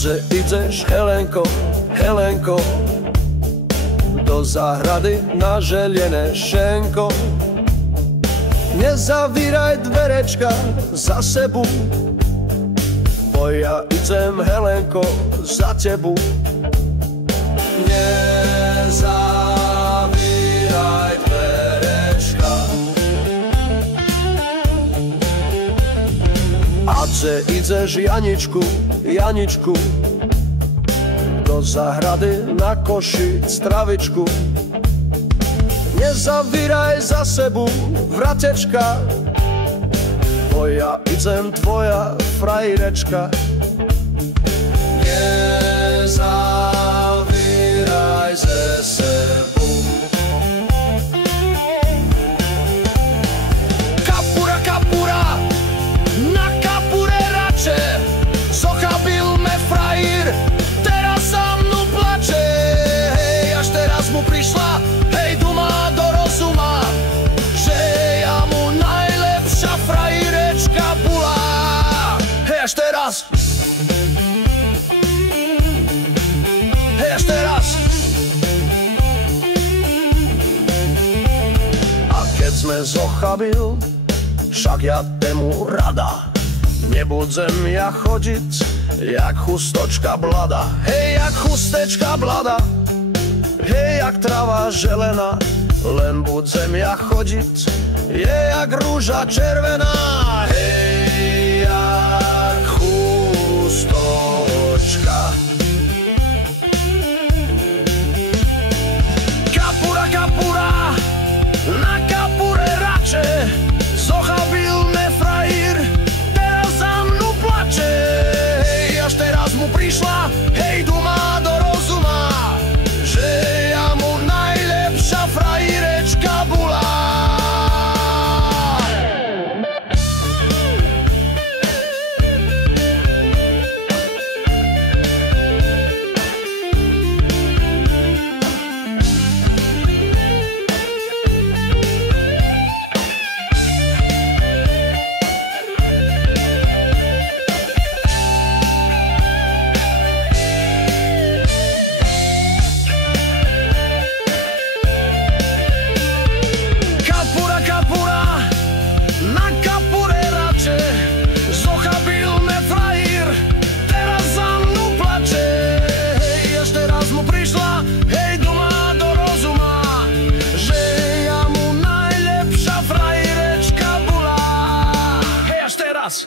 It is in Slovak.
Že ideš, Helenko, Helenko, do záhrady na želené šenko. Nezavíraj dverečka za sebu, bo ja idem, Helenko, za tebu. Nezavíraj dverečka. A že ideš, Janičku, Janičku, do záhrady na koši stravičku. Nezavíraj za sebu vratečka, bo ja idem, tvoja frajerečka. Nezavíraj za sebu. Kapura, kapura, na kapure rače. Zochabil me frajír, teraz za mnou plače. Hej, až teraz mu prišla, hej, duma do rozuma, že ja mu najlepšia frajírečka bola. Hej, až teraz. Hej, až teraz. A keď sme zochabil, však ja tému rada. Nebudem ja chodiť, jak chustočka blada. Hej, jak chustečka blada, hej, jak tráva želená. Len budem ja chodiť, je jak rúža červená. Hej, jak chustočka. Kapura, kapura, na kapure rače. Zochabil me frajír, teraz mu prišla, hej, duma do rozuma, že ja mu najlepšia frajírečka bola. Teraz.